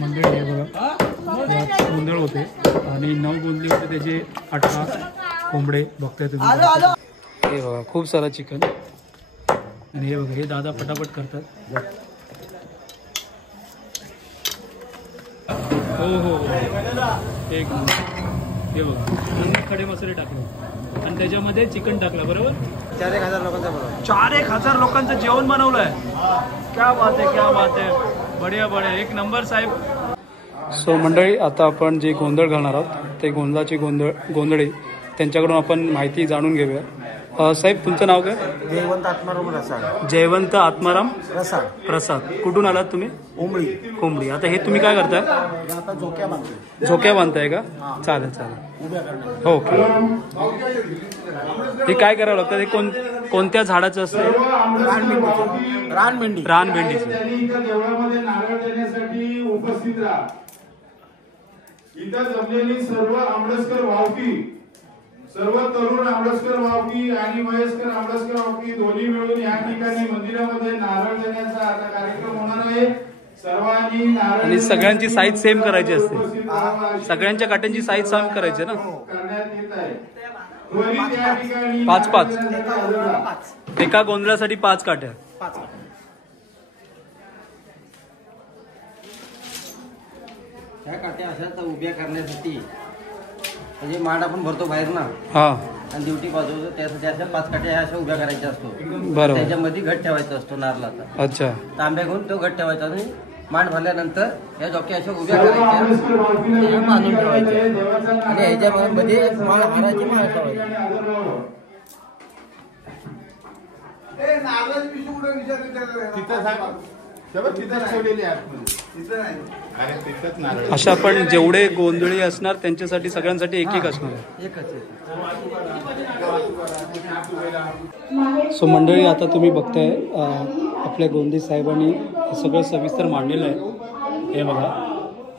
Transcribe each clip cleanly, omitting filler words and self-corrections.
मंडळी आहे बघा, यात गोंधळ होते आणि 9 गोंधळी होते, त्याचे 18 कोंबडे बघताय तुम्ही. हे बघा खूप सारा चिकन. आणि हे बघा, हे दादा पटापट करतात. हो हो एक हे बघा, खडे मसाले टाकले आणि त्याच्यामध्ये चिकन टाकलं. बरोबर 4,000 लोकांचा बरोबर 4,000 लोकांचं जेवण बनवलंय. क्या बात आहे, क्या बात आहे. बढिया बढिया, एक नंबर साहेब. सो मंडळी, आता आपण जे गोंधळ घालणार आहोत ते गोंधळाची गोंधळी त्यांच्याकडून आपण माहिती जाणून घेऊया. साहेब तुमचं नाव काय? जयवंत आत्माराम प्रसाद. जयवंत आत्माराम प्रसाद. प्रसाद. कुठून आलात तुम्ही? कोंबडी. कोंबडी. आता हे तुम्ही काय करताय? आता झोक्या बांधतो. झोक्या बांधताय का? चालेल चालेल. उभ्या करणार. ओके. हे काय करावं लागतं? हे कोणत्या झाडाचं असतं? रानभेंडी. रानभेंडीचं. देवळामध्ये नारळ देण्यासाठी उपस्थित राहा. इथं जमलेली सर्व आंबळसकर वावकी, सर्व तरुण आंबळसकर वावकी आणि वयस्कर आंबळसकर वावकी दोन्ही मिळून या ठिकाणी मंदिरामध्ये नारळ देण्याचा आता कार्यक्रम होणार आहे. सर्वांनी नारळ आणि सगळ्यांची साईज सेम करायची असते. सगळ्यांच्या काट्यांची साईज सेम करायची ना. करण्यात येत आहे. त्वरित या ठिकाणी 5 एका गोंधळासाठी 5 काट्या. ह्या काट्या अशा उभ्या करण्यासाठी म्हणजे मांड आपण भरतो बाहेर ना. हा. आणि ड्युटी वाजवतो त्यासाठी अशा 5 काट्या अशा उभ्या करायच्या असतो. बरोबर. त्याच्यामध्ये घट ठेवायचा असतो नारळाचा. अच्छा. तांब्या घेऊन तो घट ठेवायचा आणि मांड भरल्यानंतर या डोक्या अशा उभ्या करायच्या, बांधून ठेवायच्या आणि ह्याच्यामध्ये हाराची माळ ठेवायची. अशा पण जेवढे गोंधळी असणार त्यांच्यासाठी सगळ्यांसाठी एक एक असणार. सो मंडळी, आता तुम्ही बघताय आपल्या गोंधळी साहेबांनी हे सगळं सविस्तर मांडलेलं आहे. हे बघा,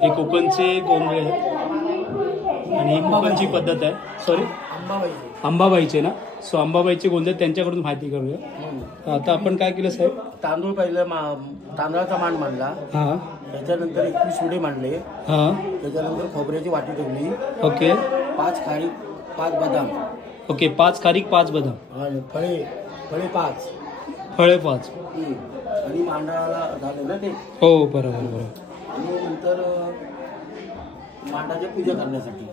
हे कोकणचे गोंधळे आहेत आणि ही कोकणची पद्धत आहे. सॉरी, अंबाबाईचे ना. सो अंबाबाईचे गोंधळ त्यांच्याकडून माहिती करूया. आता आपण काय केलं साहेब? तांदूळ पहिलं तांदळाचा मांड मांडला. हा. त्याच्यानंतर 21 शिवडे मांडले. हा. त्याच्यानंतर खोबऱ्याची वाटी ठेवली. ओके. 5 खारीक, 5 बदाम. ओके, 5 खारीक, 5 बदाम. आणि फळे 5. फळे 5. आणि मांडाला झालं ना ते. हो बरोबर बरोबर. आणि नंतर मांडाची पूजा करण्यासाठी.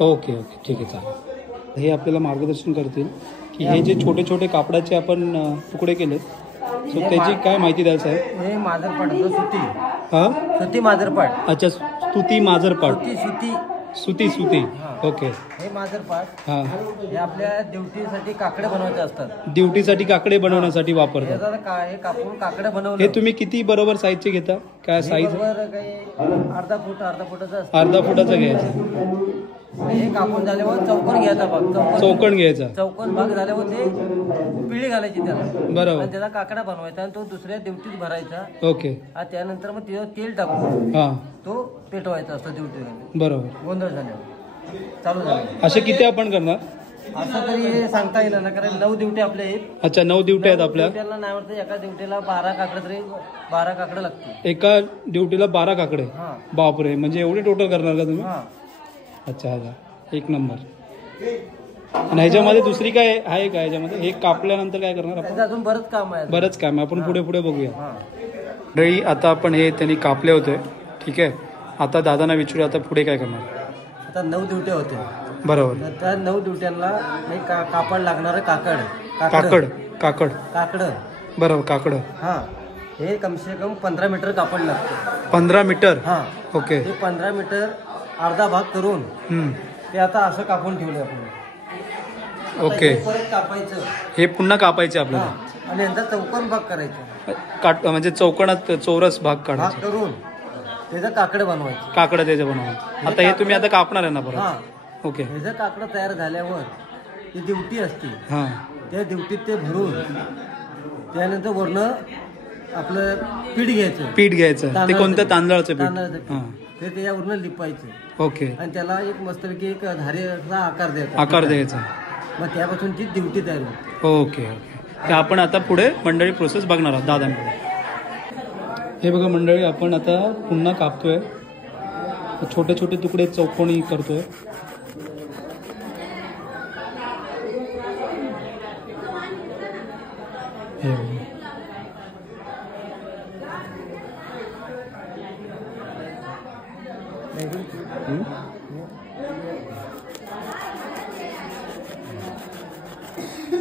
ओके ओके, ठीक आहे, चालेल. हे आपल्याला मार्गदर्शन करतील की हे जे छोटे छोटे कापडाचे आपण तुकडे केलेत, सो त्याची काय माहिती द्याल साहेब? हे माजरपाट होतं, सुती. हा. सुती माजरपाट. अच्छा, स्तुती माजरपाट. सुती. ओके. हे माजरपाट. हा. हे आपल्या ड्युटीसाठी काकडे बनवायचे असतात. ड्युटीसाठी काकडे बनवण्यासाठी वापरतात. हे कापून काकडे बनवले. हे तुम्ही किती बरोबर साईजचे घेता? काय साईज? काही अर्धा फुटाचं असतं. अर्धा फुटाचा घ्यायचा. हे कापून झाल्यावर चौकोन घ्यायचा भाग. चौकोन घ्यायचा. चौकोन भाग झाल्यावर ते पिळी घालायची त्याला. बरोबर. त्याला काकडा बनवायचा आणि तो दुसऱ्या ड्युटीत भरायचा. ओके. त्यानंतर मग त्याच्यावर तेल टाकून हा तो पेटवायचा असतो ड्युटीला. बरोबर. गोंधळ झाल्यावर चालू झाला. असे किती आपण करणार? असं तरी सांगता येईल ना, कारण 9 ड्युटी आपल्या आहेत. अच्छा, 9 ड्युट्या आहेत आपल्या. ड्युटीला नाही वाटतं एका ड्युटीला 12 काकडे तरी 12 काकडे लागते. एका ड्युटीला 12 काकडे. बापरे, म्हणजे एवढे टोटल करणार का तुम्ही? अच्छा, एक नंबर. आणि ह्याच्यामध्ये दुसरी काय आहे का? ह्याच्यामध्ये हे कापल्यानंतर काय करणार आपण? अजून बरंच काम आहे. बरंच काम आहे, आपण पुढे पुढे बघूया. रई, आता आपण हे त्यांनी कापले होते, ठीक आहे. आता दादांना विचारूया आता पुढे काय करणार. आता 9 ड्युट्या होते. बरोबर. त्या 9 ड्युट्यांना कापड लागणार. काकड. बरोबर, काकड. हा. हे कमसे कम 15 मीटर कापड लागतं. 15 मीटर. हा. ओके. हे 15 मीटर अर्धा भाग करून ते आता असं कापून ठेवलं आपण. ओके. हे परत कापायचं. हे पुन्हा कापायचे आपल्याला. हा. आणि नंतर चौकोन भाग करायचा. काट म्हणजे चौकोनात चौरस भाग भाग काढायचा. करून त्याचं काकडं बनवायचं. काकडं त्याचं बनवून. आता हे तुम्ही आता कापणार आहे ना हा. परत. ओके. ह्याचं काकडं तयार झाल्यावर ती दिवटी असते. हां. त्या दिवटीत ते भरून त्यानंतर वरनं आपलं पीठ घ्यायचं. पीठ घ्यायचं. ते कोणतं तांदळाचं तांदळाचं पीठ. पीठ. हां. ते त्याच्यावरनं लिपायचं ओके. आणि त्याला एक मस्तपैकी एक धारेचा आकार द्यायचा. आकार द्यायचा. मग त्यापासून ती दिवटी तयार होते. Okay okay. ते आपण आता पुढे मंडळी प्रोसेस बघणार आहोत दादांकडे. हे बघा मंडळी, आपण आता पुन्हा कापतोय. छोटे छोटे तुकडे चौकोनी करतोय. हे बघा.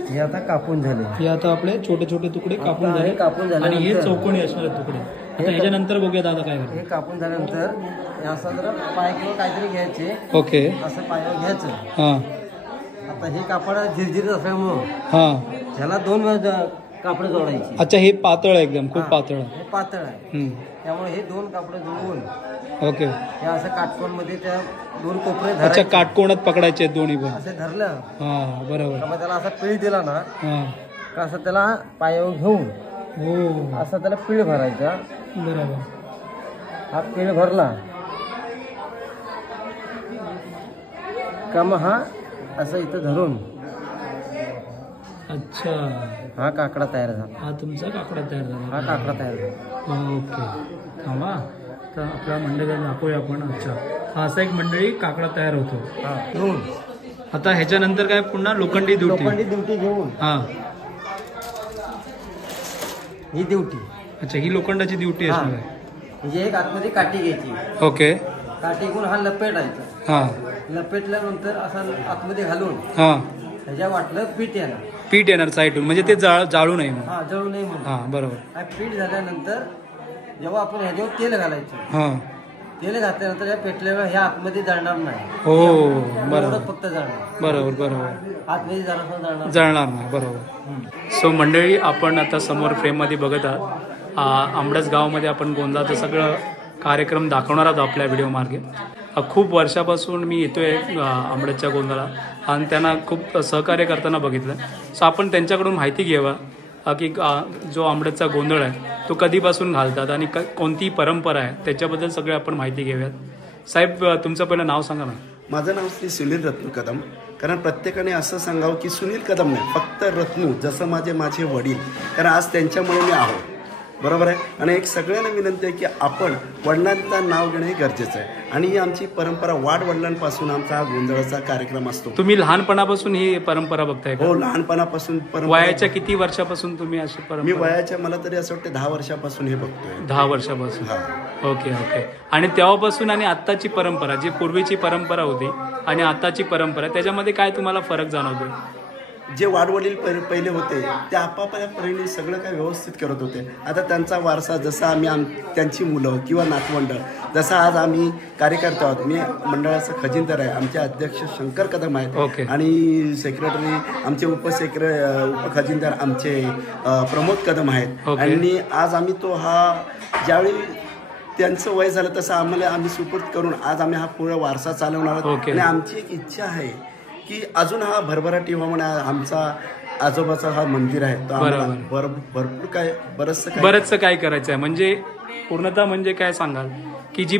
हे आता कापून झाले. हे आता आपले छोटे छोटे तुकडे कापून आता हे कापून झाले आणि हे झाल्यानंतर- चौकोनी असणार आहेत तुकडे. आता ह्याच्यानंतर बघूया दादा काय करतो. हे कापून झाल्यानंतर हे असं जरा पाय किंवा काहीतरी घ्यायचे. ओके. असं पायावर घ्यायचं. हां आता हे कापड झिरझिरीत असल्यामुळं हां. ह्याला 2 वेळा कापड जोडायची. अच्छा, हे पातळ आहे एकदम, खूप हा. पातळ आहे. हे पातळ आहे. हम्म. त्यामुळे हे 2 कापड जोडून ओके. हे असं काटकोन मध्ये त्या 2 कोपरे अच्छा, धरायचे. काटकोणात पकडायचे आहेत दोन्ही पण. असं धरलं हां बरोबर. का मग त्याला असा पीळ दिला ना हां. का असं त्याला पायावर घेऊन हो असं त्याला पीळ भरायचा. बरोबर. हा पीळ भरला का मग हा असं इथं धरून अच्छा, हा काकडा तयार झाला. हा तुमचा काकडा तयार झाला. हा काकडा तयार झाला. ओके. थांबा, तर आपल्या मंडळीला दाखवूया आपण. अच्छा, हा असा एक मंडळी काकडा तयार होतो. हा घेऊन आता ह्याच्यानंतर काय पुन्हा लोखंडी लोखंडी ड्युटी. दिवटी घेऊन हां. ही दिवटी अच्छा, ही लोखंडाची ड्युटी हा. असणार आहे. म्हणजे एक आतमध्ये काठी घ्यायची. ओके. काठी घेऊन हा लपेटायचा. हां लपेटल्यानंतर असा आतमध्ये घालून हां. त्याच्या वाटलं पीठ येणार. पीठ येणार साईडून, म्हणजे ते जाळू नये म्हणून. हा जळू नये म्हणून. हां बरोबर. हा पीठ झाल्यानंतर जेव्हा आपण ह्याच्यावर तेल घालायचं. हां. तेल घातल्यानंतर या पेटल्यावर ह्या आतमध्ये जळणार नाही. हो एवढंच बरोबर फक्त जळणार. बरोबर बरोबर. आतमध्ये जळणार. जळणार नाही. बरोबर. सो मंडळी, आपण आता समोर फ्रेममध्ये बघत आहात आंबडस गावामध्ये आपण गोंधळाचं सगळं कार्यक्रम दाखवणार आहोत आपल्या व्हिडिओ मार्गे. खूप वर्षापासून मी येतोय आंबडसच्या गोंधळा आणि त्यांना खूप सहकार्य करताना बघितलं. सो आपण त्यांच्याकडून माहिती घ्यावा की जो आंबडसचा गोंधळ आहे तो कधीपासून घालतात आणि कोणती परंपरा आहे त्याच्याबद्दल सगळे आपण माहिती घेऊयात. साहेब, तुमचं पहिलं नाव सांगा ना. माझं नाव श्री सुनील रत्नू कदम. कारण प्रत्येकाने असं सांगावं की सुनील कदम नाही, फक्त रत्नू, जसं माझे वडील. कारण आज त्यांच्यामुळे मी आहो, बरोबर आहे. आणि एक सगळ्यांना विनंती आहे की आपण वडिलांचं नाव घेणं हे गरजेचं आहे. आणि ही आमची परंपरा वाढवडिलांपासून आमचा हा गोंधळाचा कार्यक्रम असतो. तुम्ही लहानपणापासून ही परंपरा बघताय का? हो, लहानपणापासून वयाच्या किती वर्षापासून तुम्ही अशी मी परंपरा? वयाच्या मला तरी असं वाटतं 10 वर्षापासून हे बघतोय. 10 वर्षापासून. हा. Okay okay. आणि तेव्हापासून आणि आत्ताची परंपरा, जी पूर्वीची परंपरा होती आणि आताची परंपरा, त्याच्यामध्ये काय तुम्हाला फरक जाणवतोय? जे वाडवडील पहिले होते ते आपापल्या परीने सगळं काय व्यवस्थित करत होते. आता त्यांचा वारसा, जसा आम्ही त्यांची मुलं किंवा नातवंड, जसा आज आम्ही कार्यकर्ते आहोत. मी मंडळाचा खजिनदार आहे. आमचे अध्यक्ष शंकर कदम आहेत. ओके. आणि सेक्रेटरी आमचे उपखजिनदार आमचे प्रमोद कदम आहेत. ओके. आणि आज आम्ही ज्यावेळी त्यांचं वय झालं तसं आम्ही सुपूर्द करून आज आम्ही हा पुरा वारसा चालवणार आहोत. ओके. आणि आमची एक इच्छा आहे की अजून हा भरभराटी व्हावा. म्हणून आमचा आजोबाचा हा मंदिर आहे, तो आम्हाला भरपूर काय बरंचसं काय करायचं आहे. म्हणजे पूर्णतः म्हणजे काय सांगाल की जी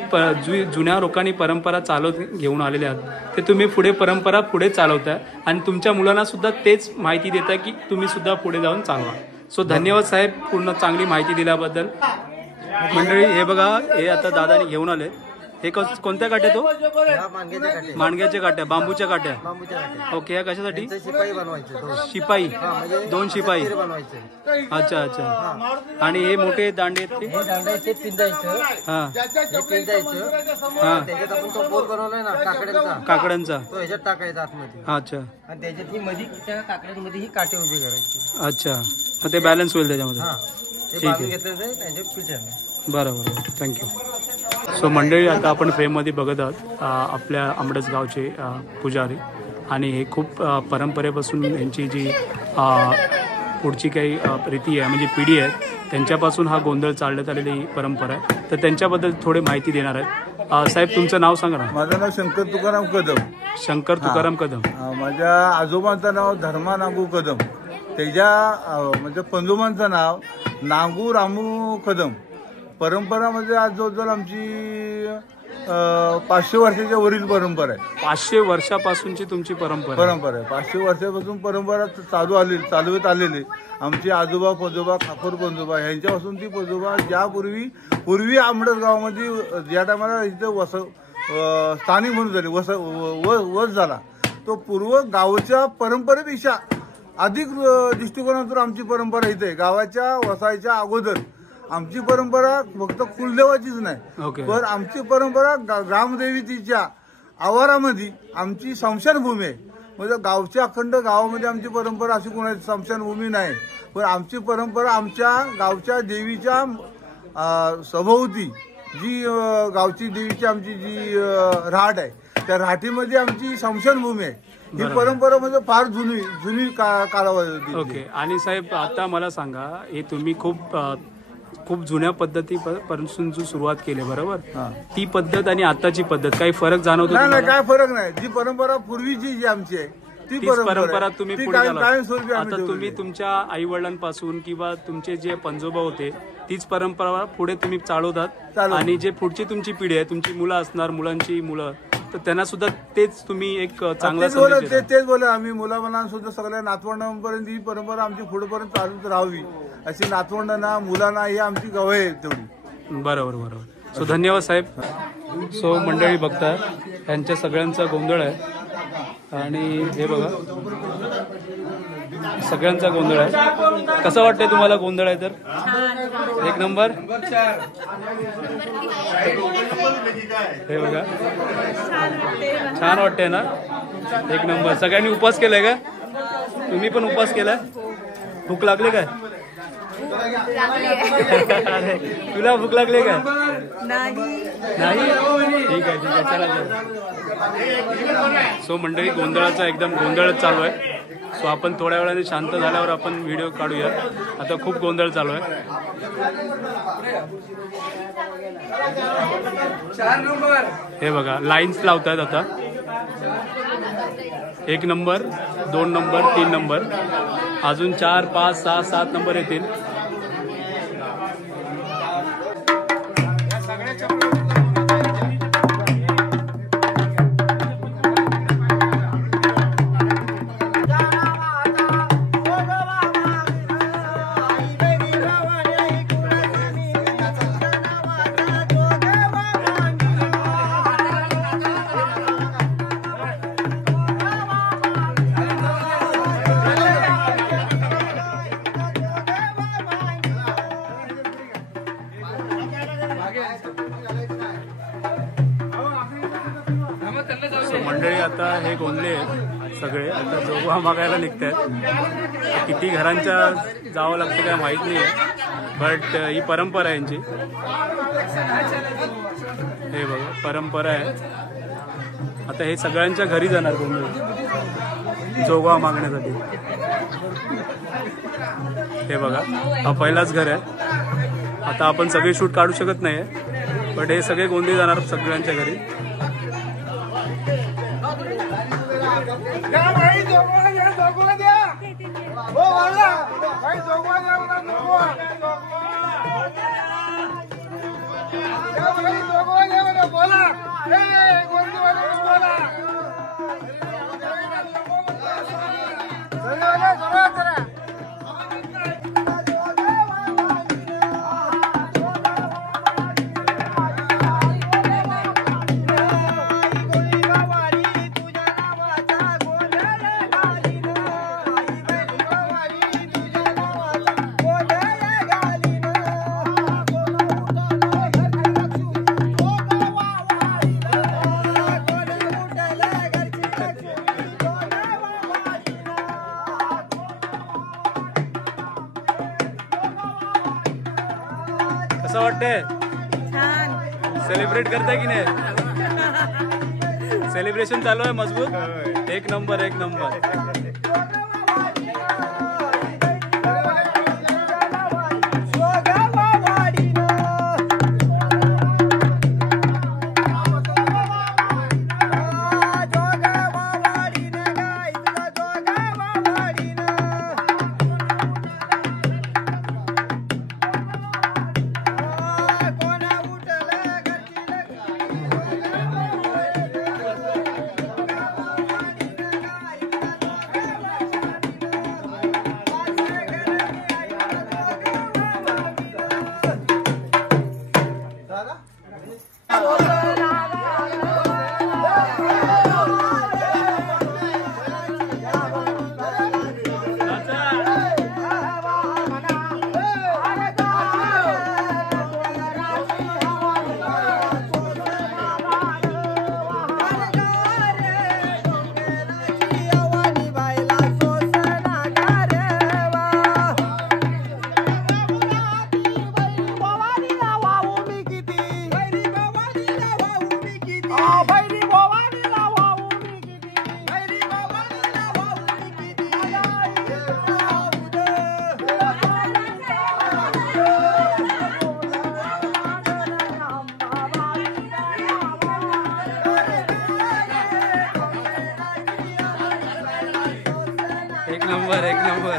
जुन्या लोकांनी परंपरा चालवत घेऊन आलेले आहात ते तुम्ही पुढे चालवताय आणि तुमच्या मुलांना सुद्धा तेच माहिती देताय की तुम्ही सुद्धा पुढे जाऊन चालवा. सो धन्यवाद साहेब, पूर्ण चांगली माहिती दिल्याबद्दल. मंडळी, हे बघा, हे आता दादानी घेऊन आले. हे कोणत्या काट्या? तो माणग्याच्या काट्या, बांबूच्या काट्या. ओके. या कशासाठी? शिपाई बनवायचे. शिपाई, 2 शिपाई. बनवायचे. अच्छा अच्छा. आणि हे मोठे दांडे आहेत ते? हे दांडायचे, पिंजायचं. हा. हे पिंजायचं. हा. त्याच्यात आपण तो बोल बनवलाय ना काकड्यांचा, तो ह्याच्यात टाकायचा आतमध्ये. अच्छा. आणि त्याच्यात ही मध्ये त्या काकड्यांमध्ये ही काटे उभी करायची. अच्छा, मग ते बॅलन्स होईल त्याच्यामध्ये. हा, ते ठीक बांधून आहे. घेतलं त्याच्यात पीठ आहे. बरोबर, थँक्यू. सो मंडळी, आता आपण फ्रेममध्ये बघत आहात आपल्या आंबडस गावचे पुजारी आणि हे खूप परंपरेपासून यांची जी पुढची काही रीती आहे म्हणजे पिढी आहे त्यांच्यापासून हा गोंधळ चालण्यात आलेली ही परंपरा आहे. तर त्यांच्याबद्दल थोडी माहिती देणार आहेत. साहेब तुमचं नाव सांगा ना. माझं नाव शंकर तुकाराम कदम. शंकर तुकाराम कदम. माझ्या आजोबांचं नाव धर्मा नागू कदम. त्याच्या म्हणजे पंजोबांचं नाव नागू रामू कदम. परंपरा म्हणजे आज जवळजवळ आमची 500 वर्षाच्या वरील परंपरा आहे. 500 वर्षापासूनची तुमची परंपरा आहे. 500 वर्षापासून परंपरा चालवत आलेली. आमचे आजोबा पंजोबा खापर पंजोबा यांच्यापासून ती पंजोबा ज्या पूर्वी आंबडस गावामध्ये ज्या टायमाला इथं स्थानिक म्हणून झाली वस झाला तो पूर्व गावच्या परंपरेपेक्षा अधिक दृष्टिकोनातून आमची परंपरा इथे आहे. गावाच्या वसायच्या अगोदर आमची परंपरा फक्त कुलदेवाचीच नाही पण आमची परंपरा ग्रामदेवतीच्या आवारामध्ये आमची स्मशानभूमी आहे. म्हणजे गावच्या अखंड गावामध्ये आमची परंपरा अशी कोणाची स्मशानभूमी नाही पण आमची परंपरा आमच्या गावच्या देवीच्या सभोवती जी गावची देवीची आमची जी राहाट आहे त्या राहाटीमध्ये आमची स्मशानभूमी आहे. ही परंपरा म्हणजे फार जुनी कालावधी. ओके. आणि साहेब आता मला सांगा हे तुम्ही खूप जुन्या पद्धतीपासून सुरुवात केली बरोबर. ती पद्धत आणि आताची पद्धत काही फरक जाणवतो? नाही काय फरक नाही. जी परंपरा पूर्वीची जी आमची आहे ती परंपरा तुम्ही पुढे आता तुम्ही तुमच्या आई वडिलांपासून किंवा तुमचे जे पंजोबा होते तीच परंपरा पुढे तुम्ही चालवतात आणि जे पुढची तुमची पिढी आहे तुमची मुलं असणार मुलांची मुलं तर त्यांना सुद्धा तेच तुम्ही एक चांगला तेच बोला. आम्ही मुलांना सुद्धा सगळ्या नातवंडांपर्यंत ही परंपरा आमची पुढेपर्यंत चालूच राहावी अशी नातवंडांना मुलांना ही आमची गवय आहे तेवढी. बरोबर. सो धन्यवाद साहेब. सो मंडळी बघता यांच्या सगळ्यांचा गोंधळ आहे आणि हे बघा सगळ्यांचा गोंधळ आहे. कसं वाटतंय तुम्हाला गोंधळ आहे तर? एक नंबर. हे बघा छान वाटतंय ना. एक नंबर. सगळ्यांनी उपवास केलाय का? तुम्ही पण उपवास केलाय? भूक लागली काय? तुला भूक लागली काय? नाही. ठीक आहे चला. सो मंडळी गोंधळाचा एकदम गोंधळच चालू आहे. सो आपण थोड्या वेळाने शांत झाल्यावर आपण व्हिडिओ काढूया. आता खूप गोंधळ चालू आहे. हे बघा लाईन्स लावतायत आता. 1 नंबर 2 नंबर 3 नंबर अजून 4 5 6 7 नंबर येतील. मंडळी आता हे गोंधळे सगळे आता जोगवा मागायला निघतात. किती घरांच्या जावं लागतं काय माहित नाही बट ही परंपरा आहे यांची. हे बघा परंपरा आहे. आता हे सगळ्यांच्या घरी जाणार गोंधळ जोगवा मागण्यासाठी. हे बघा हा पहिलाच घर आहे. आता आपण सगळे शूट काढू शकत नाही बट हे सगळे गोंधळे जाणार सगळ्यांच्या घरी. कसं वाटतंय? सेलिब्रेट करताय की नाही? सेलिब्रेशन चालू आहे मजबूत. एक नंबर एक नंबर. एक नंबर एक नंबर.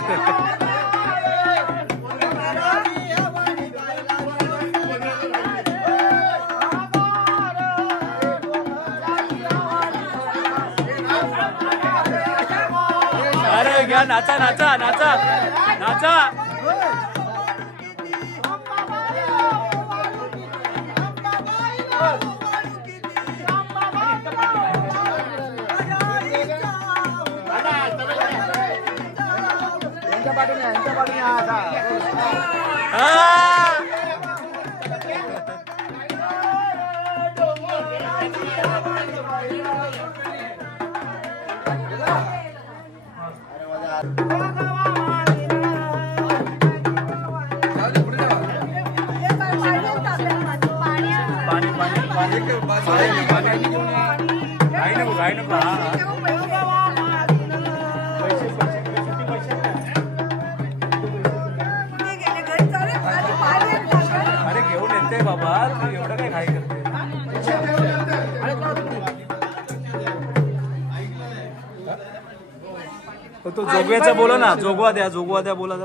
अरे घ्या नाचा नाचा नाचा नाचा. अरे घेऊन येते बाबा, तू एवढं काय घाई करते. तो जोगव्याचा बोला ना, जोगवा द्या बोला जर.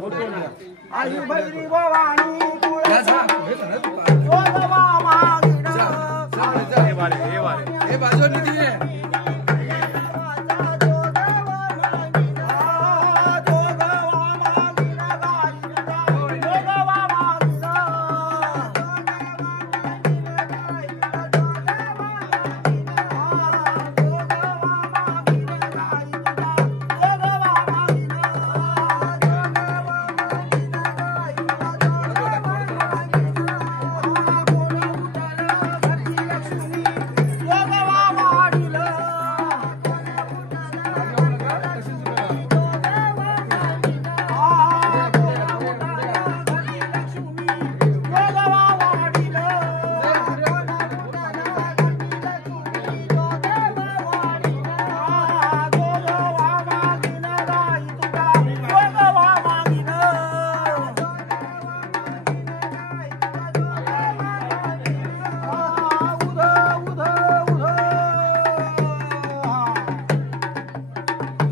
हे बाजू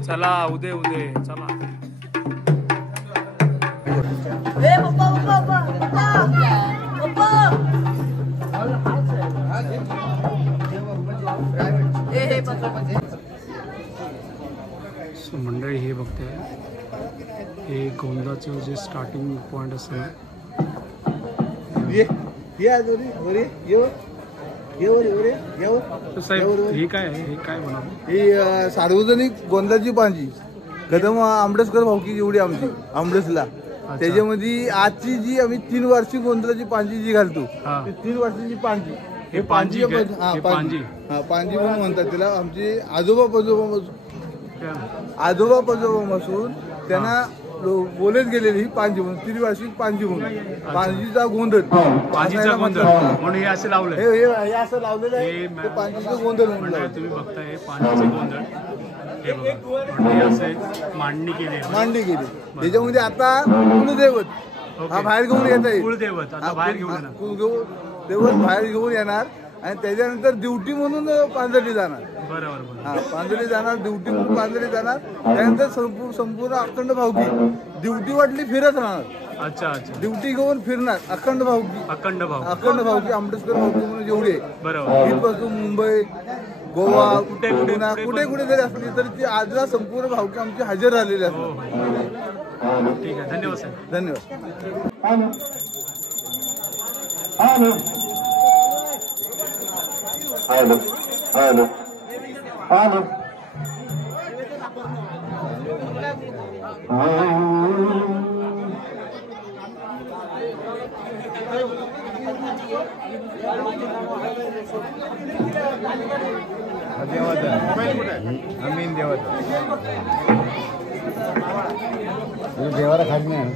चला उदे चला. मंडळी हे बघते, हे गोंदाचं जे स्टार्टिंग पॉइंट असतं ना, साहेब हे काय आहे, हे काय म्हणावं? ही सार्वजनिक गोंदाची पांजी कदम आंबेडकर भावकी जेवढी आमची आंबेडसला, त्याच्यामध्ये आजची जी आम्ही 3 वर्षी गोंधळाची पांजी जी घालतो, ती 3 वर्षाची पांजी. हे पांजी पांजी म्हणून म्हणतात त्याला. आमचे आजोबा पजोबापासून त्यांना बोलत गेलेली ही पांजी म्हणून त्रिवार्षिक पांजी म्हणून पांजीचा गोंधळ पांजीचा गोंधळ म्हणून हे असं लावलं हे असं लावलेलं आहे ते पांजीचं गोंधळ म्हणून लावलं. तुम्ही बघताय हे पांजीचं गोंधळ हे बघा म्हणजे असं मांडणी केली त्याच्यामध्ये आता कुलदैवत हा बाहेर घेऊन येत आहे कुलदैवत आता बाहेर घेऊन येणार. कुलदैवत बाहेर घेऊन येणार आणि त्याच्यानंतर ड्युटी म्हणून पांजरली जाणार. बरोबर हा पांजरली जाणार ड्युटी म्हणून पांजरली जाणार. त्यानंतर संपूर्ण अखंड भावकी ड्युटी वाटली फिरत राहणार. अच्छा अच्छा ड्युटी घेऊन फिरणार अखंड भावकी अखंड भावकी आंबेडकर भावकी म्हणून जेवढी आहे बरोबर इथपासून मुंबई गोवा कुठे जरी असली तरी ती आजला संपूर्ण भावकी आमची हजर झालेली असते. ठीक आहे धन्यवाद साहेब. धन्यवाद. देवाला खाली नाही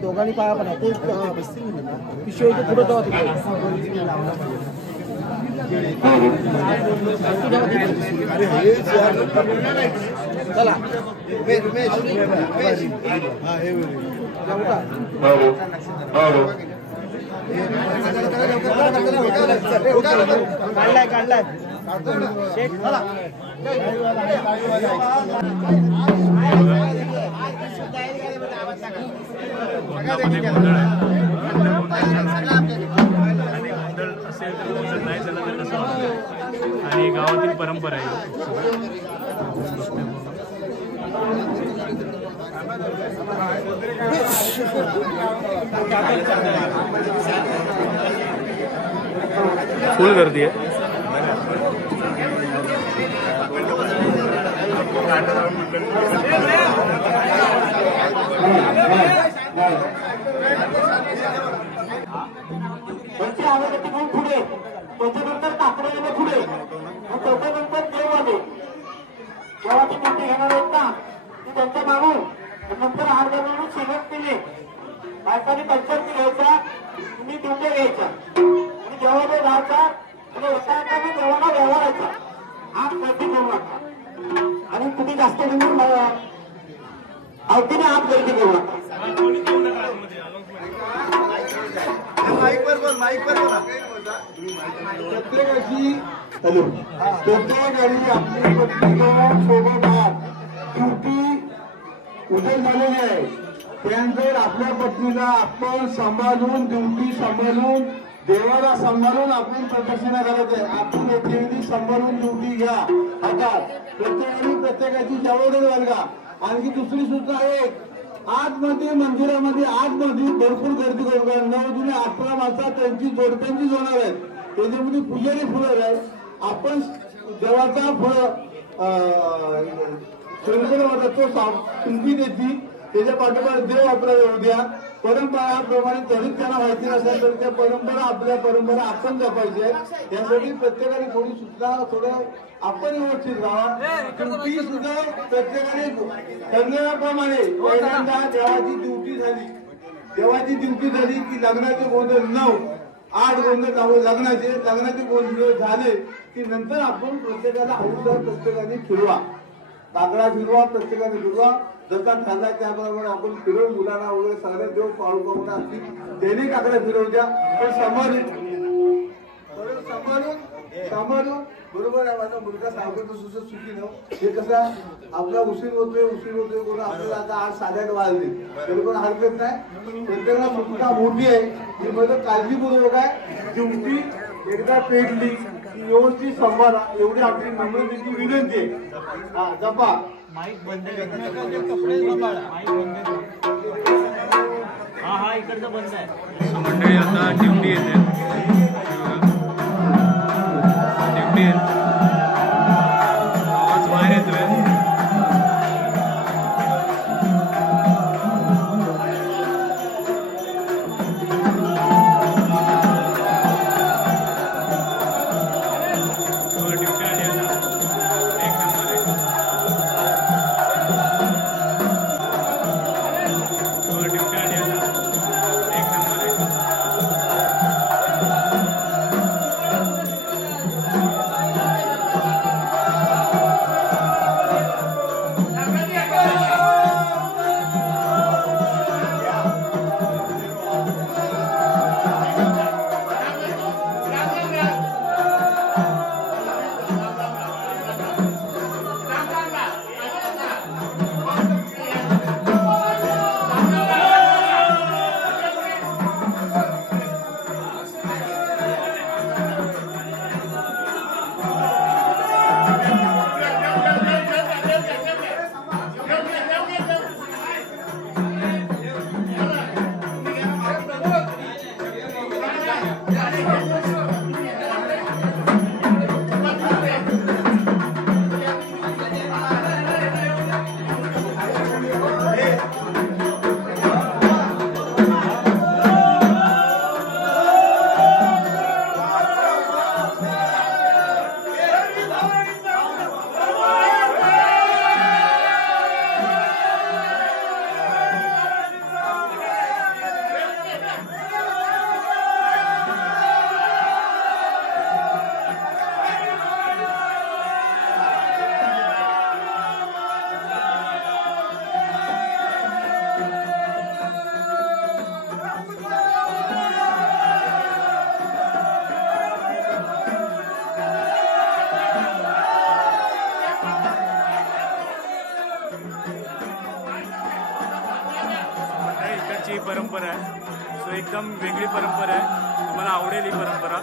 दोघांनी पाया पण ते पिशवीच्या पुढे जावा चला काढलाय गोंधळामध्ये गोंधळ आणि गोंधळ असेल तर गोंधळ नाही झाला तर कसं होतं आणि गावातील परंपरा आहे. फुल गर्दी आहे. पुढे त्याच्यानंतर काकडे पुढे त्याच्यानंतर देव आले जेव्हा ती मोठी घेणार आहेत ना ती त्यांच्या मागून नंतर हार जमिनी सिलेक्ट केले बायकांनी पंचायती घ्यायचा तुम्ही ड्युट्या घ्यायच्या आणि जेव्हा ते जायचा आणि एका एकाने देवाला व्यवहारायचा हात गर्दी करू लागता आणि तुम्ही जास्त घेऊन अवतीने हात गर्दी करू लागता. प्रत्येकाची आपली सोबत ड्युटी उदय झालेली आहे. त्यानंतर आपल्या पत्नीला आपण सांभाळून ड्युटी सांभाळून देवाला सांभाळून आपण प्रदक्षिणा करत आहे. आपण येथे सांभाळून ड्युटी घ्या हातात प्रत्येकाने प्रत्येकाची जबाबदारी वर्गा. आणखी दुसरी सूचना आहे आतमध्ये मंदिरामध्ये आतमध्ये भरपूर गर्दी करू 9 जुने 18 मासा त्यांची जोडप्यांची होणार आहेत. त्याच्यामध्ये पुजारी फुलं आहेत. आपण देवाचा फळ शंकर तो कुंकी देती त्याच्या पाठोपाठ देव आपल्याला येऊ द्या. परंपराप्रमाणे तरी त्यांना माहिती नसेल तर त्या परंपरा आपल्या परंपरा आपण जपायची आहे. यासाठी प्रत्येकाने थोडी सूचना थोडं आपण व्यवस्थित राहा. ड्युटी सुद्धा प्रत्येकाने ठरलेल्याप्रमाणे पहिल्यांदा देवाची ड्युटी झाली. देवाची ड्युटी झाली की लग्नाचे गोंधळ 9-8 गोंधळ लग्नाचे गोंधळ झाले की नंतर आपण प्रत्येकाला हौसदार प्रत्येकाने फिरवा. काकडा फिरवा, प्रत्येकाने फिरवा. जसा ठरला त्याप्रमाणे आपण फिरवून मुलांना वगैरे सगळ्या देव पाहुणा असतील त्याने काकडा फिरवत्या. पण सांभाळून बरोबर आहे. माझा मुलगा सांगतो सुद्धा चुकी नव्हतं. हे कसं आपला उशीर होतोय करून आपल्याला आता 8-8:30 वाजले तरी पण हरकत नाही. प्रत्येकाला सुविधा मोठी आहे. ही माझं काळजीपूर्वक आहे. ड्युटी एकदा पेटली की व्यवस्थित सांभाळा एवढी आपली नम्रतेची विनंती आहे. हा जपा माईक बंद कपडे हा इकडचं बंद आहे. मंडळी आता ड्युटी येते. ड्युटी आवाज बाहेर येतोय. परंपरा आहे. सो एकदम वेगळी परंपरा आहे. तुम्हाला आवडेल ही परंपरा.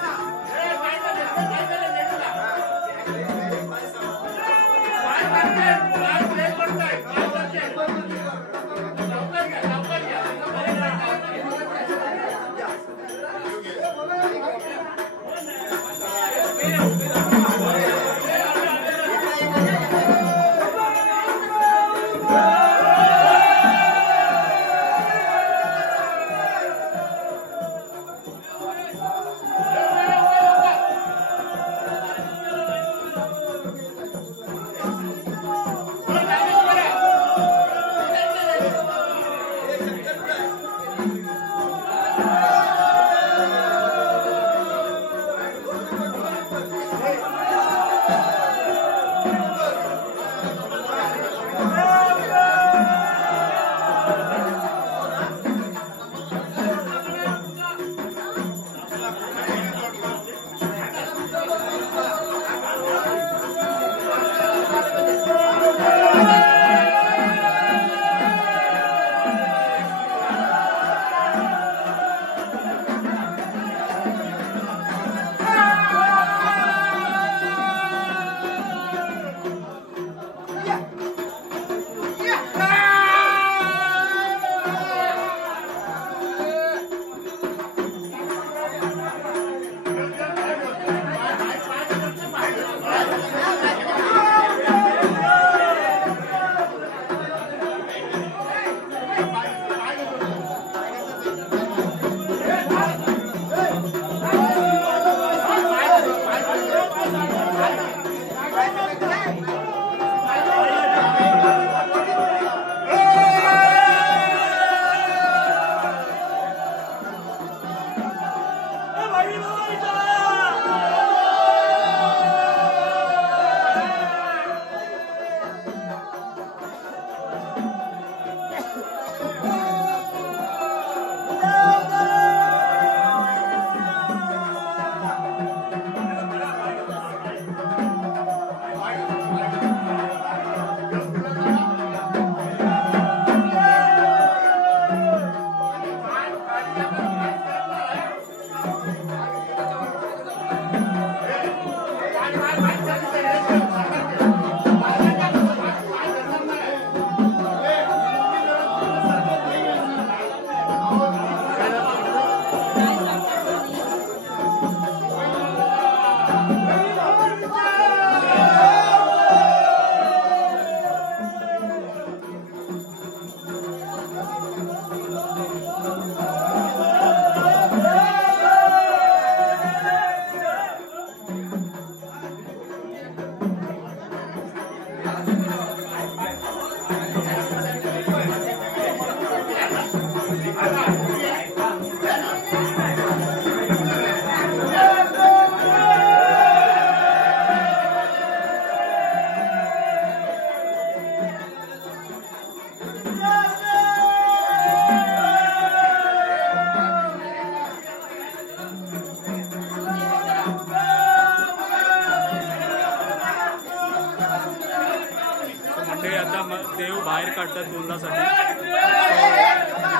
देव बाहेर काढतात गोंदासाठी.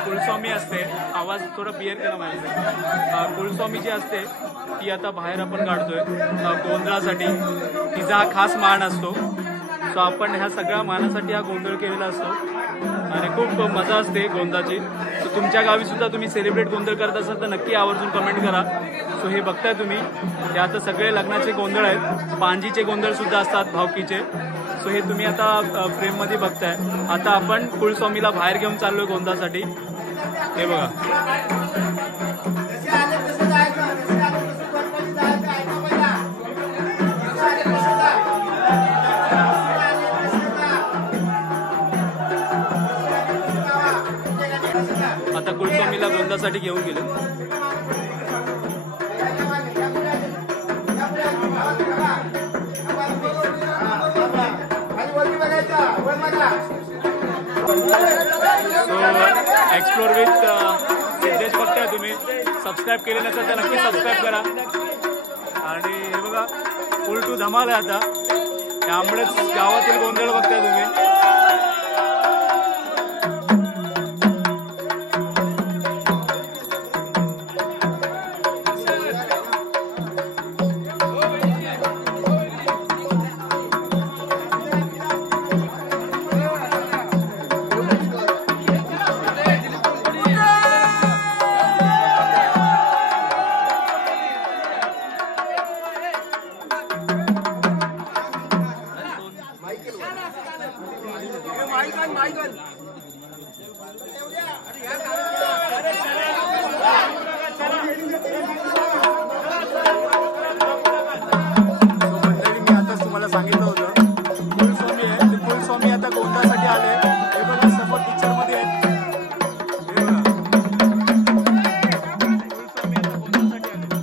कुलस्वामी असते, आवाज थोडा क्लिअर केला माझ्यासाठी. कुलस्वामी जी असते ती आता बाहेर आपण काढतोय गोंधळासाठी. तिचा हा खास मान असतो. सो आपण ह्या सगळ्या मानासाठी हा गोंधळ केलेला असतो आणि खूप मजा असते गोंदाची. सो तुमच्या गावी सुद्धा तुम्ही सेलिब्रेट गोंधळ करत असाल तर नक्की आवर्जून कमेंट करा. सो हे बघताय तुम्ही, हे आता सगळे लग्नाचे गोंधळ आहेत. पांजीचे गोंधळ सुद्धा असतात, भावकीचे. सो हे तुम्ही आता फ्रेममध्ये बघताय. आता आपण कुलस्वामीला बाहेर घेऊन चाललोय गोंदासाठी. हे बघा, आता कुलस्वामीला गोंदासाठी घेऊन गेले. एक्सप्लोर विथ सिद्धेश बघताय तुम्ही. सबस्क्राईब केले नसेल तर नक्की सबस्क्राईब करा. आणि हे बघा, फुल टू धमाल आहे आता. त्यामुळेच गावातील गोंधळ बघताय तुम्ही. सांगितलं होतं कुलस्वामी आहे. ते कुलस्वामी आता गोंदासाठी आले. हे बघा, समोर पिक्चर मध्ये आहेत. हे बघा, कुलस्वामी आता गोंदासाठी आले.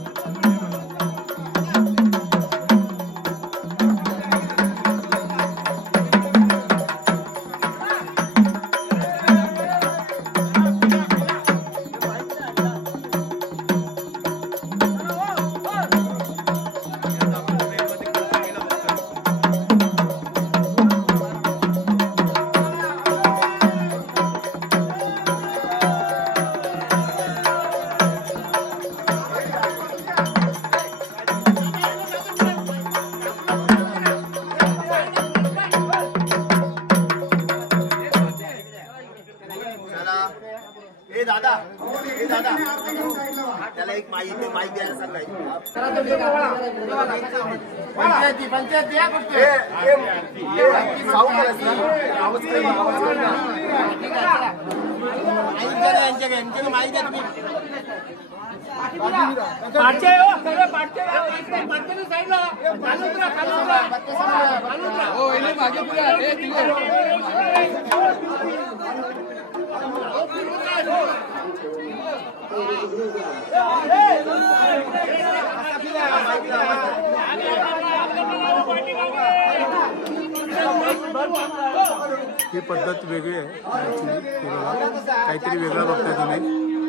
त्याला एक माईक द्यायला सांगायचं. पंचायती या गोष्टी यांच्याकडे माईक द्या तुम्ही. ही पद्धत वेगळी आहे ऍक्च्युली. काहीतरी वेगळं बघताय तुम्ही.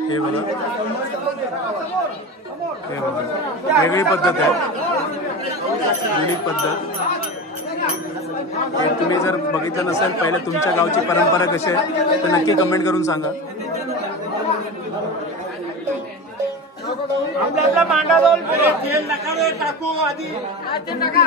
हे बघा, हे बघा, वेगळी पद्धत आहे, युनिक पद्धत. हे तुम्ही जर बघितलं नसेल पहिलं तुमच्या गावची परंपरा कशी आहे तर नक्की कमेंट करून सांगा. आपल्याला मांडा जाऊन तेल नका रे टाकू आधी तेल नका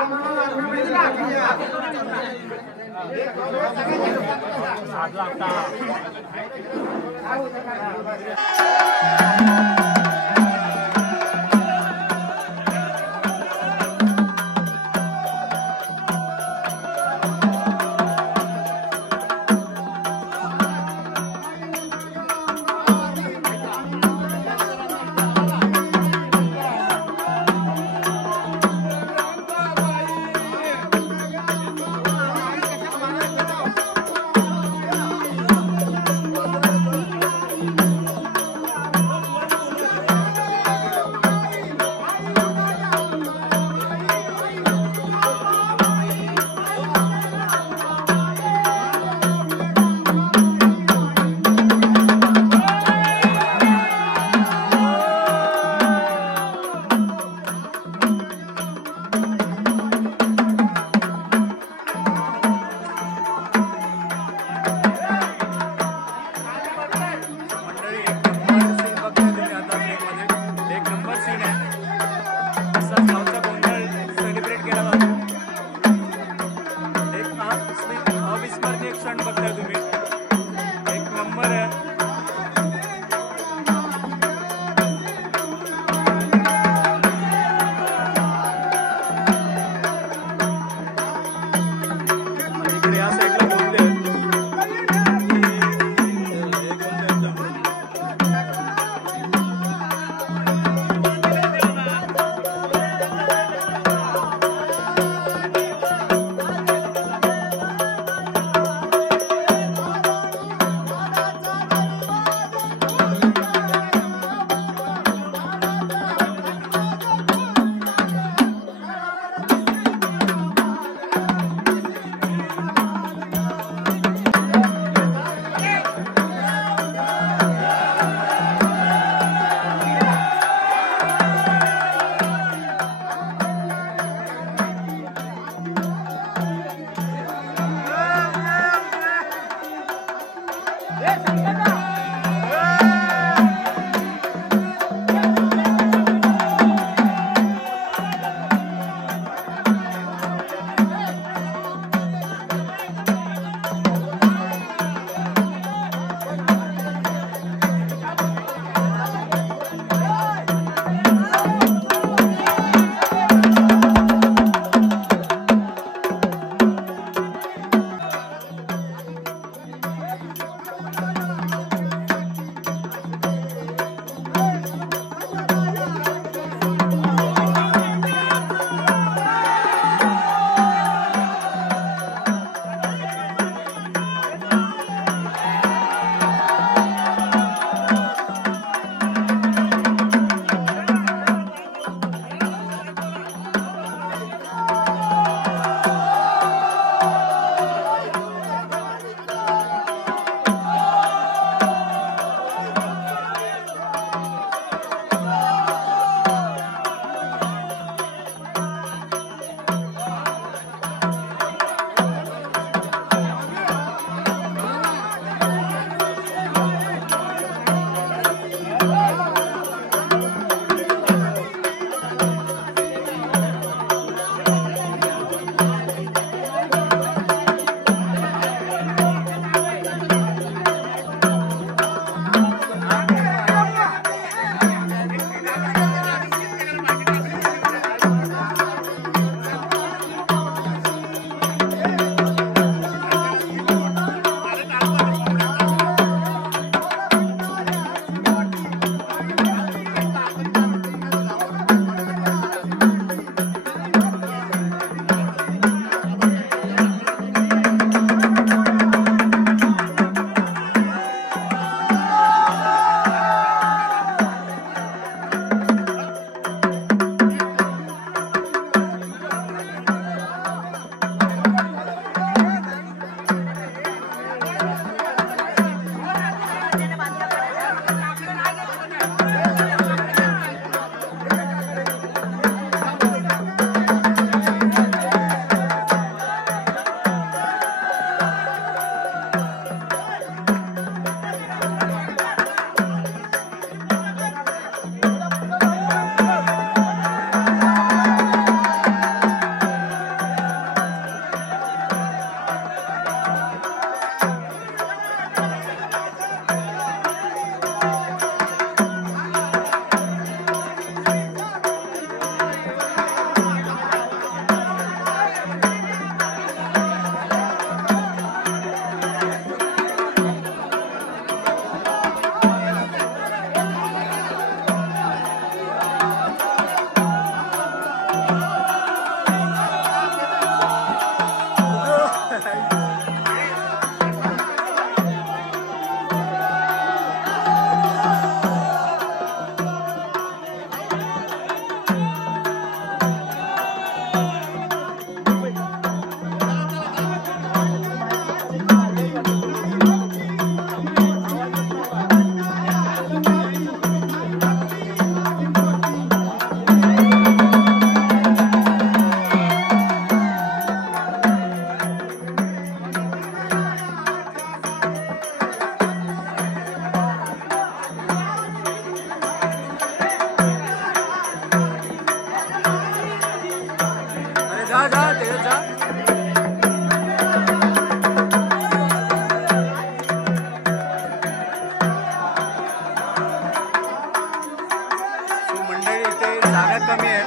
जागा कमी आहे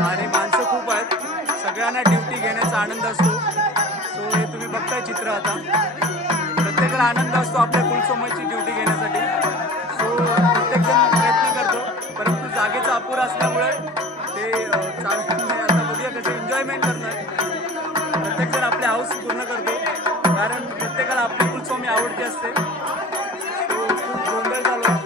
आणि माणसं खूप आहेत. सगळ्यांना ड्युटी घेण्याचा आनंद असतो. सो हे तुम्ही बघताय चित्र. आता प्रत्येकाला आनंद असतो आपल्या कुलस्वामीची ड्युटी घेण्यासाठी. सो प्रत्येकजण प्रयत्न करतो, परंतु जागेचा अपुरा असल्यामुळे ते चालत नाही. आता बघूया कसं एन्जॉयमेंट करणार. प्रत्येकजण आपले हाऊस पूर्ण करतो, कारण प्रत्येकाला आपली कुलस्वामी आवडते असते. खूप गोंधळ झाला.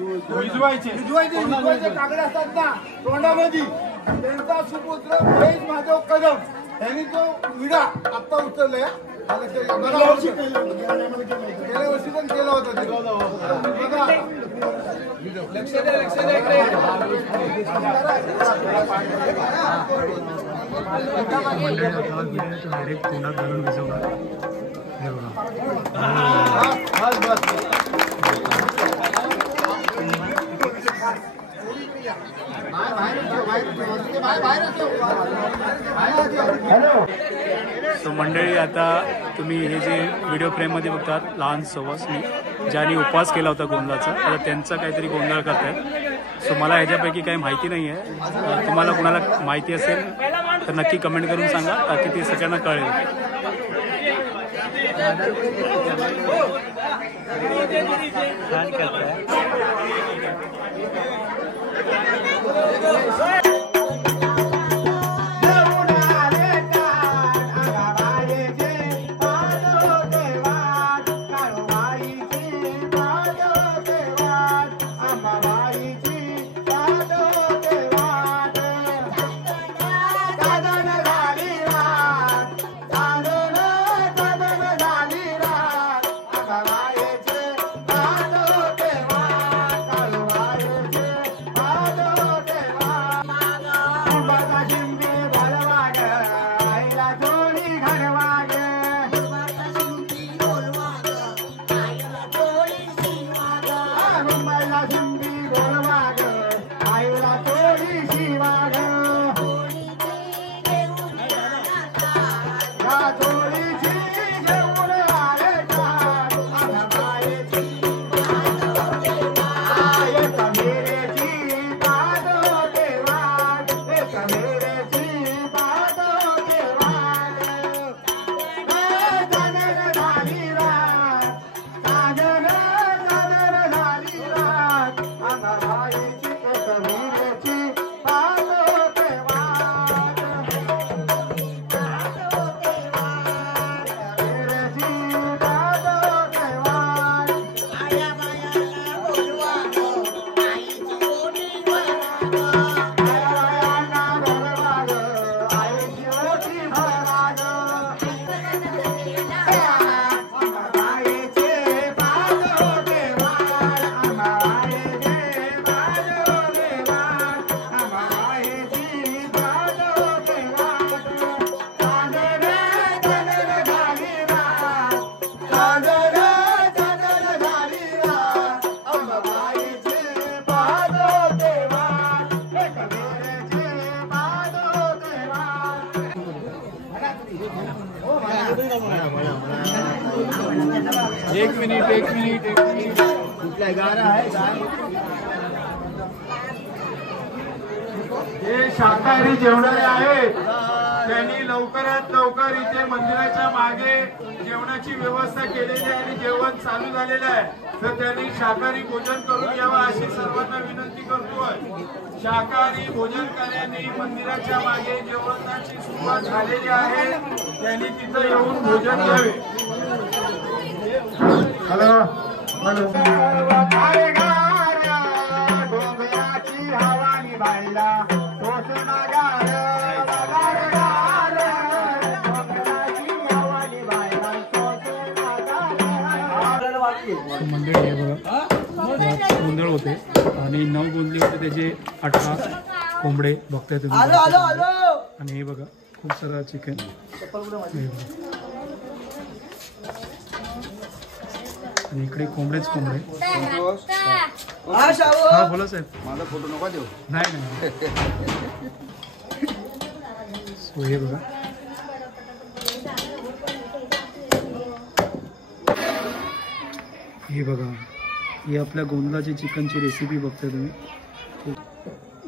विजवायचे काकडे असतात ना तोंडामध्ये, त्यांचा सुपुत्र महेश माधव कदम यांनी तो विडा आता उचललाय. गेल्या वर्षी पण केला होता ते. बघा लक्ष द्या इकडे. डायरेक्ट तोंडात घालून भिजवणार. हे बघा सो मंडळी, आता तुम्ही हे जे व्हिडिओ फ्रेममध्ये बघतात लहान सवासनी ज्यांनी उपवास केला होता गोंधळाचा, आता त्यांचा काहीतरी गोंधळ करतायत. सो मला ह्याच्यापैकी काही माहिती नाही आहे. तुम्हाला कोणाला माहिती असेल तर नक्की कमेंट करून सांगा, ताकी ते सगळ्यांना कळेल. एक मिनिट कुठल्या गाणं आहे? हे शाकाहारी जेवणारे आहेत, त्यांनी लवकरात लवकर इथे मंदिराच्या मागे जेवणाची व्यवस्था केलेली आहे आणि जेवण चालू झालेलं आहे. तर त्यांनी शाकाहारी भोजन करून यावं अशी सर्वांना विनंती करतोय. शाकाहारी भोजन करण्याने मंदिराच्या मागे जेवणाची सुरुवात झालेली आहे, त्यांनी तिथं येऊन भोजन घ्यावे. हॅलो हॅलो मंडळी हे बघा, यात गोंधळ होते आणि 9 गोंधळी होते, त्याचे 18 कोंबडे बघताय तुम्ही. आणि हे बघा खूप सारं चिकन. आणि इकडे कोंबडेच कोंबडे. हा बोला साहेब. माझा फोटो नका देऊ. नाही नाही. सो हे बघा, हे बघा, ही आपल्या गोंधळाची चिकनची रेसिपी बघताय तुम्ही.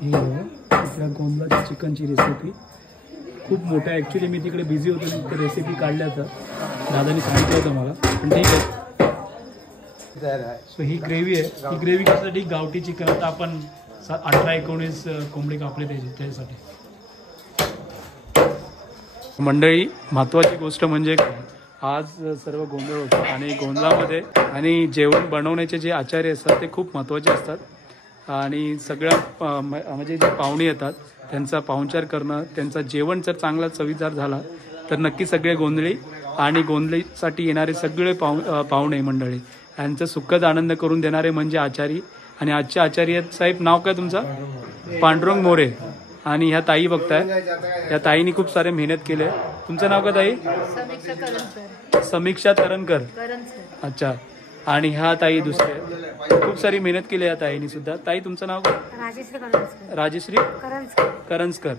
ही बघा आपल्या गोंधळाची चिकनची रेसिपी. खूप मोठ्या, ॲक्च्युली मी तिकडे बिझी होतो, मी त्या रेसिपी काढल्या तर दादाने सांगितलं होतं मला, पण ठीक आहे. सो ही ग्रेव्ही आहे. ही ग्रेव्ही कशासाठी? गावठी चिकन. आता आपण 18-19 कोंबडी कापले त्याच्यासाठी. मंडळी, महत्त्वाची गोष्ट म्हणजे आज सर्व गोंधळ होतो आणि गोंधळामध्ये आणि जेवण बनवण्याचे जे आचार्य असतात ते खूप महत्त्वाचे असतात आणि सगळ्या म्हणजे जे पाहुणे येतात त्यांचा पाहुणचार करणं, त्यांचा जेवण जर चांगला चवीदार झाला तर नक्की सगळे गोंधळी आणि गोंधळीसाठी येणारे सगळे पाहुणे मंडळी यांचं सुखद आनंद करून देणारे म्हणजे आचारी. आणि आजचे आचार्य साहेब नाव काय तुमचं? पांडुरंग मोरे. आणि ह्या ताई बघताय, या ताईंनी खूप सारे मेहनत केले. तुमचं नाव का ताई? समीक्षा तरनकर. अच्छा. आणि ह्या ताई दुसरे खूप सारी मेहनत केली या ताईंनी सुद्धा. ताई तुमचं नाव काय? राजश्री करंजकर.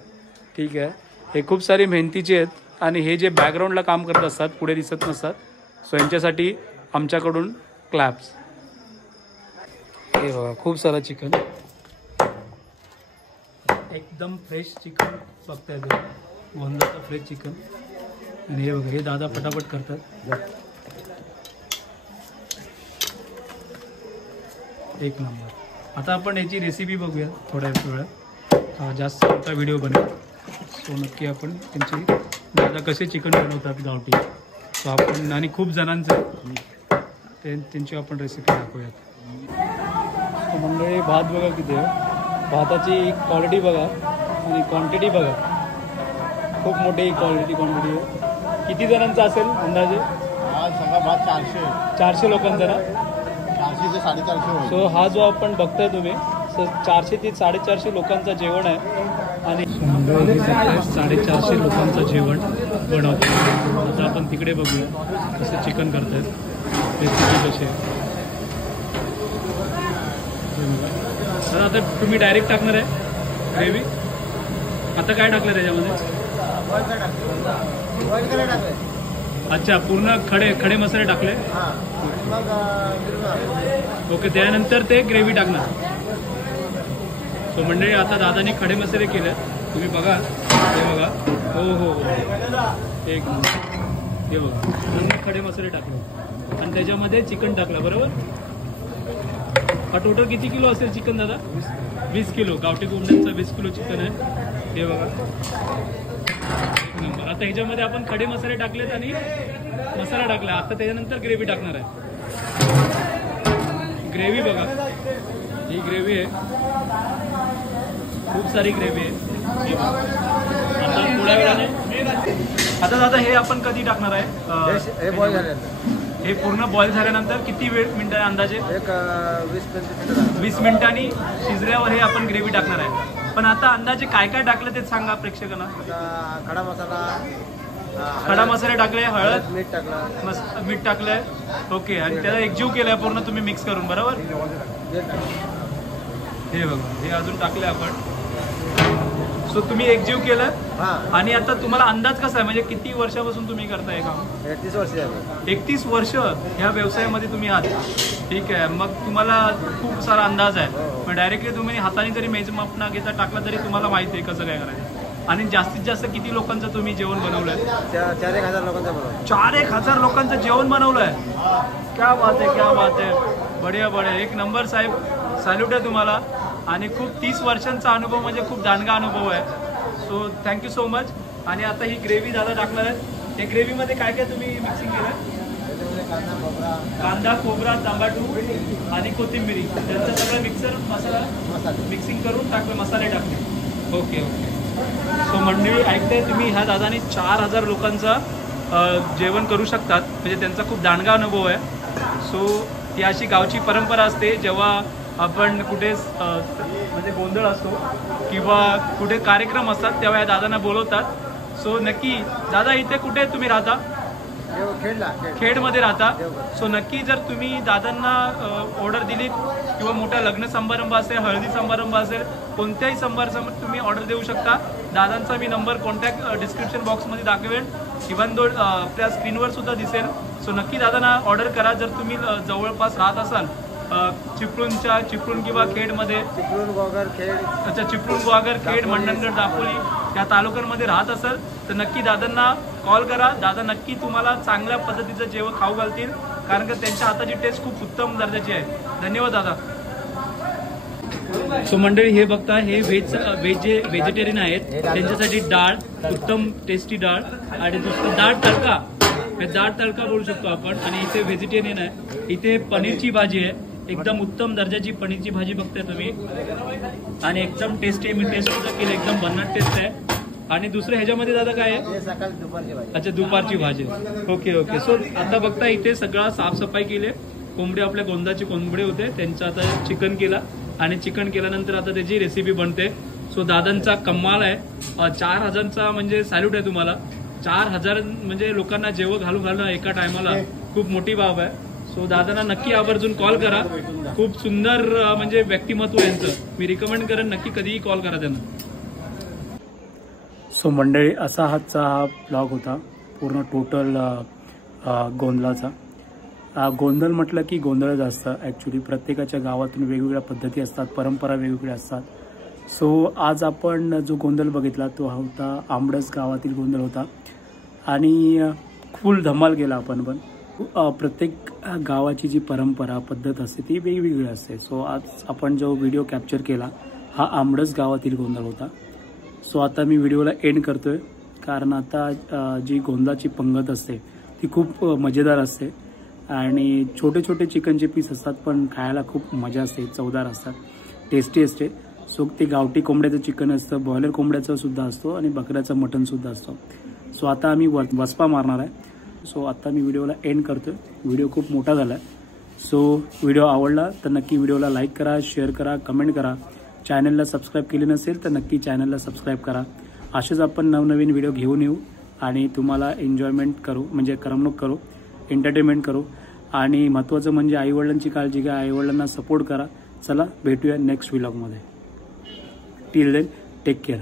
ठीक आहे. हे खूप सारे मेहनतीचे आहेत आणि हे जे बॅकग्राऊंडला काम करत असतात पुढे दिसत नसतात, सो यांच्यासाठी आमच्याकडून क्लॅप्स. हे बघा खूप सारं चिकन, एकदम फ्रेश चिकन बघताय तुम्ही, गोंधळाचं फ्रेश चिकन. आणि हे बघा हे दादा फटाफट करतात. एक नंबर. आता आपण याची रेसिपी बघूया थोड्या वेळात, जास्त मोठा व्हिडिओ बनेल. सो नक्की आपण त्यांची दादा कसे चिकन बनवतात गावठी, सो आपण आणि खूप जणांचं त्यांची आपण रेसिपी दाखवूयात. मंडळी भात बघा किती आहे, भाताची क्वालिटी बघा आणि क्वांटिटी बघा, खूप मोठी क्वांटिटी आहे. किती जणांचा असेल अंदाजे? सगळा भात 400 लोकांचा ना? 400 ते 450. सो हा जो आपण बघताय तुम्ही 400 ते 450 लोकांचं जेवण आहे. आणि 450 लोकांचं जेवण बनवतो. आता आपण तिकडे बघूया कसं चिकन करतात, रेसिपी कशी आहे. तर आता तुम्ही डायरेक्ट टाकणार आहे ग्रेव्ही. आता काय टाकलं त्याच्यामध्ये? अच्छा, पूर्ण खडे मसाले टाकले. ओके, त्यानंतर ते ग्रेव्ही टाकणार. सो मंडळी आता दादानी खडे मसाले केले, तुम्ही बघा. हे बघा, हो, एक हे बघा पूर्ण खडे मसाले टाकले आणि त्याच्यामध्ये चिकन टाकलं. बरोबर. हा टोटल किती किलो असेल चिकन दादा? 20 किलो. गावठी कोंबड्यांचं 20 किलो चिकन आहे. हे बघा एक नंबर. आता ह्याच्यामध्ये आपण खडे मसाले टाकलेत आणि मसाला टाकला. आता त्याच्यानंतर ग्रेव्ही टाकणार आहे. ग्रेव्ही बघा, ही ग्रेव्ही आहे, खूप सारी ग्रेव्ही आहे. आता थोड्या वेळाने आता दादा हे आपण कधी टाकणार आहे? हे पूर्ण बॉईल झाल्यानंतर किती मिनिटं अंदाजे? 20 मिनिटांनी शिजल्यावर हे आपण ग्रेव्ही टाकणार आहे. पण आता अंदाजे काय काय टाकलं ते सांगा प्रेक्षकांना. खडा मसाले टाकले, हळद, मीठ टाकलंय. ओके. आणि त्याला एकजीव केलाय पूर्ण तुम्ही मिक्स करून. बरोबर. हे बघा हे अजून टाकले आपण. सो तुम्ही एकजीव केलं. आणि आता तुम्हाला अंदाज कसा आहे, म्हणजे किती वर्षापासून तुम्ही करताय काम? 31 वर्ष. 31 वर्ष ह्या व्यवसायामध्ये तुम्ही आहात. ठीक आहे. मग तुम्हाला खूप सारा अंदाज आहे. पण डायरेक्टली तुम्ही हाताने जरी मेजमाप न घेता टाकला तरी तुम्हाला माहिती आहे कसं काय करायचं. आणि जास्तीत जास्त किती लोकांचं तुम्ही जेवण बनवलंय? 4,000 लोकांचं बनवलं. 4,000 लोकांचं जेवण बनवलंय. क्या बात आहे, क्या बात आहे. बढिया बढिया, एक नंबर साहेब. सॅल्यूट आहे तुम्हाला. आणि खूप 30 वर्षांचा अनुभव म्हणजे खूप दांडगा अनुभव आहे. So thank you so much. आणि आता ही ग्रेव्ही दादा टाकणार आहे. या ग्रेव्हीमध्ये काय काय तुम्ही मिक्सिंग केलं? कांदा, खोबरा, टमाटो आणि कोथिंबिरी त्यांचा सगळं मिक्सर मसाला मिक्सिंग करून टाकलं, मसाले टाकले. ओके. सो मंडळी ऐकताय तुम्ही, ह्या दादाने 4,000 लोकांचं जेवण करू शकतात. म्हणजे त्यांचा खूप दांडगा अनुभव आहे. सो ती अशी गावची परंपरा असते, जेव्हा आपण कुठे म्हणजे गोंधळ असतो किंवा कुठे कार्यक्रम असतात तेव्हा या दादांना बोलवतात. सो नक्की दादा इथे कुठे तुम्ही राहता? खेडमध्ये राहता. सो नक्की जर तुम्ही दादांना ऑर्डर दिलीत किंवा मोठा लग्न समारंभ असेल, हळदी समारंभ असेल, कोणत्याही समारंभात तुम्ही ऑर्डर देऊ शकता. दादांचा मी नंबर कॉन्टॅक्ट डिस्क्रिप्शन बॉक्समध्ये दाखवेन, इव्हन दो आपल्या स्क्रीनवर सुद्धा दिसेल. सो नक्की दादांना ऑर्डर करा जर तुम्ही जवळपास राहत असाल. चिपळूण किंवा खेडमध्ये. अच्छा, चिपळूण, गोवागर, खेड, मंडणगड, दापोली या तालुक्यांमध्ये राहत असाल तर नक्की दादांना कॉल करा. दादा नक्की तुम्हाला चांगल्या पद्धतीचं जेवण खाऊ घालतील, कारण की त्यांच्या हाताची टेस्ट खूप उत्तम दर्जाची आहे. धन्यवाद दादा. सो मंडळी हे बघता, हे व्हेजिटेरियन आहेत, त्यांच्यासाठी डाळ, उत्तम टेस्टी डाळ आणि दुसरं डाळ तडका. जाड तडका बोलू शकतो आपण. आणि इथे व्हेजिटेरियन आहे. इथे पनीरची भाजी आहे, एकदम उत्तम दर्जाची पनीरची भाजी बघताय तुम्ही आणि एकदम टेस्टी आहे. मी टेस्ट सुद्धा केली, एकदम भन्नाट टेस्ट आहे. आणि दुसरं ह्याच्यामध्ये दादा काय आहे? सकाळी दुपारची भाजी. अच्छा, दुपारची भाजी. Okay okay. सो आता बघता इथे सगळं साफसफाई केली. कोंबडी आपल्या गोंदाची कोंबडी होते, त्यांचं आता चिकन केला आणि चिकन केल्यानंतर आता त्याची रेसिपी बनते. सो दादांचा कमाल आहे. 4000चा म्हणजे सॅल्यूट आहे तुम्हाला. 4000 म्हणजे लोकांना जेवण घालून एका टायमाला खूप मोठी बाब आहे. सो दादांना नक्की आवर्जून कॉल करा. खूप सुंदर म्हणजे व्यक्तिमत्व यांचं. मी रिकमेंड करेन नक्की कधीही कॉल करा त्यांना. सो मंडळी, असा हा ब्लॉग होता पूर्ण टोटल गोंधळाचा. गोंधळ म्हटलं की गोंधळच असतं. ॲक्च्युली प्रत्येकाच्या गावातून वेगवेगळ्या पद्धती असतात, परंपरा वेगवेगळ्या असतात. सो आज आपण जो गोंधळ बघितला तो होता आंबडस गावातील गोंधळ होता आणि फुल धमाल केला आपण. पण प्रत्येक गावाची जी परंपरा पद्धत असते ती वेगवेगळी असते. सो आज आपण जो व्हिडिओ कॅप्चर केला हा आंबडस गावातील गोंधळ होता. सो आता मी व्हिडिओला एंड करतोय कारण आता जी गोंधळाची पंगत असते ती खूप मजेदार असते आणि छोटे छोटे चिकनचे पीस असतात पण खायला खूप मजा असते, चवदार असतात, टेस्टी असते. सो ते गावठी कोंबड्याचं चिकन असतं, बॉयलर कोंबड्याचं सुद्धा असतो आणि बकऱ्याचं मटण सुद्धा असतो. सो आता आम्ही वसपा मारणार आहे. सो आता मी व्हिडिओला एंड करतोय. व्हिडिओ खूप मोठा झाला आहे. सो व्हिडिओ आवडला तर नक्की व्हिडिओला लाईक करा, शेअर करा, कमेंट करा. चॅनलला सबस्क्राईब केले नसेल तर नक्की चॅनलला सबस्क्राईब करा. असेच आपण नवनवीन व्हिडिओ घेऊन येऊ आणि तुम्हाला एन्जॉयमेंट करू, म्हणजे करमणूक करू, एंटरटेनमेंट करू. आणि महत्त्वाचं म्हणजे आईवडिलांची काळजी घ्या, आईवडिलांना सपोर्ट करा. चला भेटूया नेक्स्ट व्लॉगमध्ये. Till then take care.